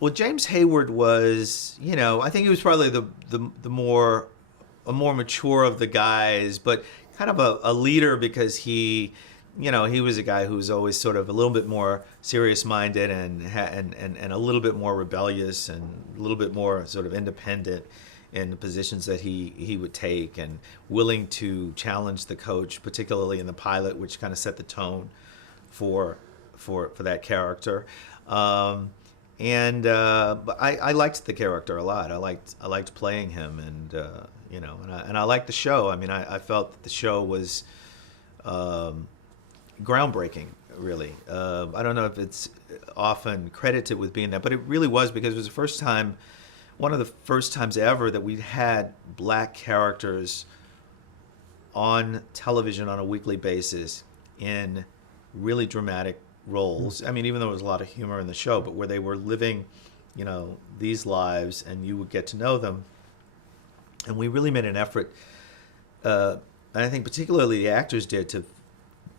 Well, James Hayward was, I think he was probably the more a more mature of the guys, but kind of a leader because he was a guy who was always sort of a little bit more serious minded and a little bit more rebellious and a little bit more sort of independent in the positions that he would take and willing to challenge the coach, particularly in the pilot, which kind of set the tone for that character. But I liked the character a lot. I liked playing him, and I liked the show. I mean, I felt that the show was groundbreaking, really. I don't know if it's often credited with being that, but it really was, because it was the first time, one of the first times ever, that we had black characters on television on a weekly basis in really dramatic roles. I mean, even though there was a lot of humor in the show, but where they were living, these lives, and you would get to know them. And we really made an effort, and I think particularly the actors did, to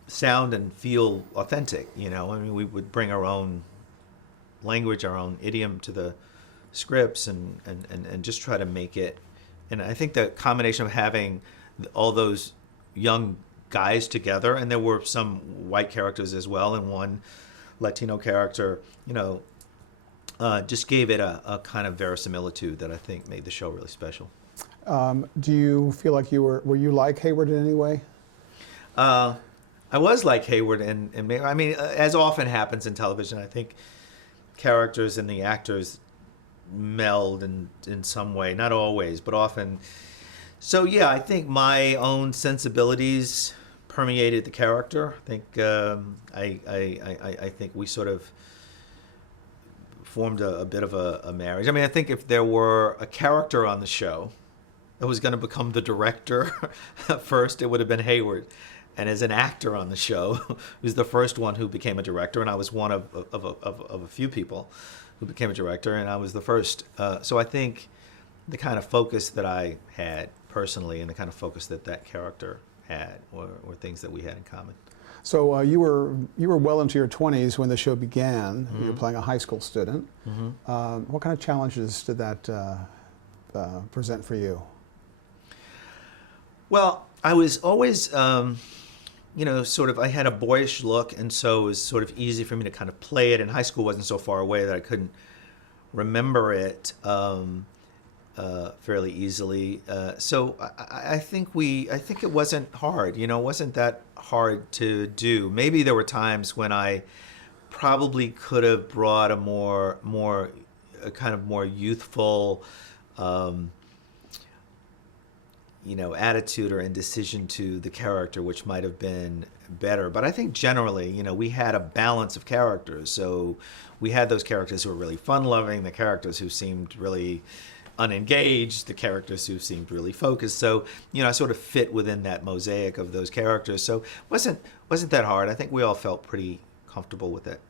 sound and feel authentic. I mean, we would bring our own language, our own idiom to the scripts, and just try to make it. And I think the combination of having all those young guys together, and there were some white characters as well, and one Latino character, just gave it a kind of verisimilitude that I think made the show really special. Do you feel like were you like Hayward in any way? I was like Hayward, and I mean, as often happens in television, I think characters and the actors meld in some way, not always, but often. So yeah, I think my own sensibilities permeated the character. I think I think we sort of formed a bit of a marriage. I mean, I think if there were a character on the show that was going to become the director first, it would have been Hayward. And as an actor on the show, he was the first one who became a director, and I was one of a few people who became a director, and I was the first. So I think the kind of focus that I had personally and the kind of focus that that character had were things that we had in common. So you were well into your 20s when the show began. Mm-hmm. You were playing a high school student. Mm-hmm. What kind of challenges did that present for you? Well, I was always, sort of, I had a boyish look, and so it was sort of easy for me to kind of play it. And high school wasn't so far away that I couldn't remember it fairly easily. So I think it wasn't hard. It wasn't that hard to do. Maybe there were times when I probably could have brought a kind of more youthful, attitude or indecision to the character, which might have been better. But I think generally, we had a balance of characters. So we had those characters who were really fun-loving, the characters who seemed really unengaged, the characters who seemed really focused. So, I sort of fit within that mosaic of those characters. So it wasn't that hard. I think we all felt pretty comfortable with it.